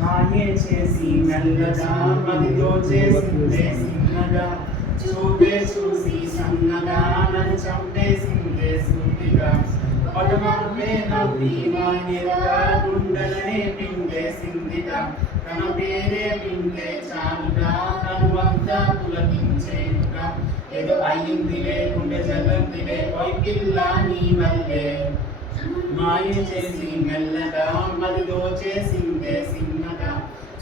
మాయే చేసి మెల్లగా మదితో చేసిందే సిన్నగా చూపే చూసి సన్నగా నన్ను చంపేసిందే సూటిగా పదమంటే నవ్వి మాయగా గుండెలనే పిండేసిందిగా తన పేరే వింటే చాలుగా నన్నంతా పులకించేగా ఏదో అయ్యిందిలే గుండె జగందిలే ఓయ్ పిల్ల నీ వల్లే మాయ చేసి మెల్లగా మదిలో చేసిందే సిన్నగా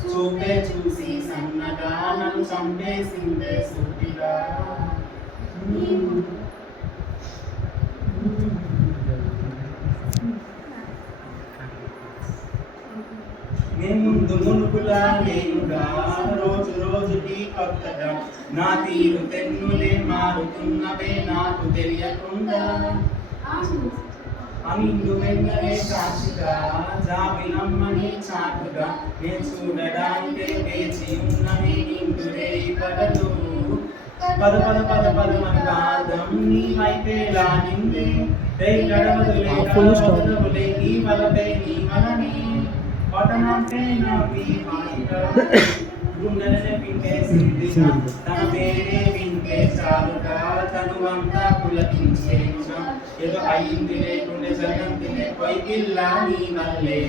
చూపే చూసి సన్నగా నన్ను చంపేసిందే సూటిగా ముందు మునుపులా నేనుగా రోజు రోజుకి కొత్తగా నా తీరు తెన్నులే మారుతున్నవే నాకు తెలియకుండా అమిందు వెంటనే సాక్షిగా జాబిలమ్మని చాటుగా నేను చూడడానికే వేచి ఉన్నవి నిండురే పదలు పద పద పద పద మన పాదం నీ వైపేలా నిందే రే గడవదులే గడవదులే నీ వలపే నీ వలని పటనంటే నవ్వి మాయిగా గుండెలనే పిండేసిందిగా తన పేరే వింటే చాలుగా తనువంతా పులకించేగా ఏదో అయ్యింది లేకుండే జగంతిలే పొయ్యిల్లా నీ వల్లే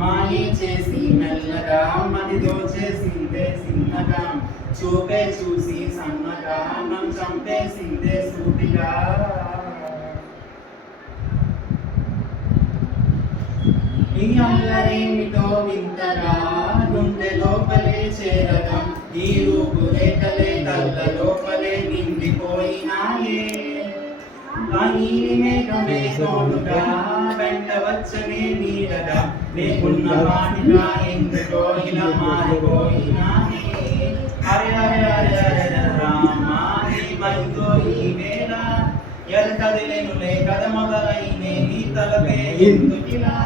మాయే చేసి మెల్లగా మదిలో చేసిందే సిన్నగా చూపే చూసి సన్నగా నన్ను చంపేసిందే సూటిగా ఈ అల్లరేమిటో వింతగా గుండె లోపలే చేరగా ఈ రూపు రేఖలే కళ్ళ లోపలే నిండిపోయినాయే కానీ మేఘమే తోడుగా వెంట వచ్చనే నీడగా లేకున్న వాటిగా ఎందుకో ఇలా మారిపోయినానే అరే అరే అరే అరే రామా నీ మరితో ఈ వేళ ఎరకదిలేనులే కథ మొదలైనే నీ తలపే ఎందుకిలా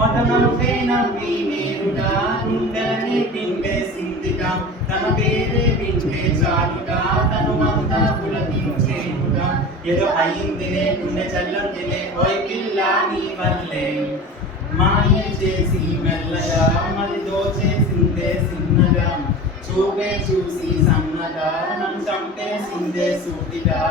పదమంటే నవ్వి నేరుగా గుండెలనే పిండేసిందిగా తన పేరే వింటే చాలుగా తను అంతా పులకించేనుగా ఏదో అయ్యిందిలే గుండె చల్లందిలే ఓయ్ పిల్ల నీ వల్లే మాయ చేసి మెల్లగా మదిలో చేసిందే సిన్నగా చూపే చూసి సన్నగా నన్ను చంపేసిందే సూటిగా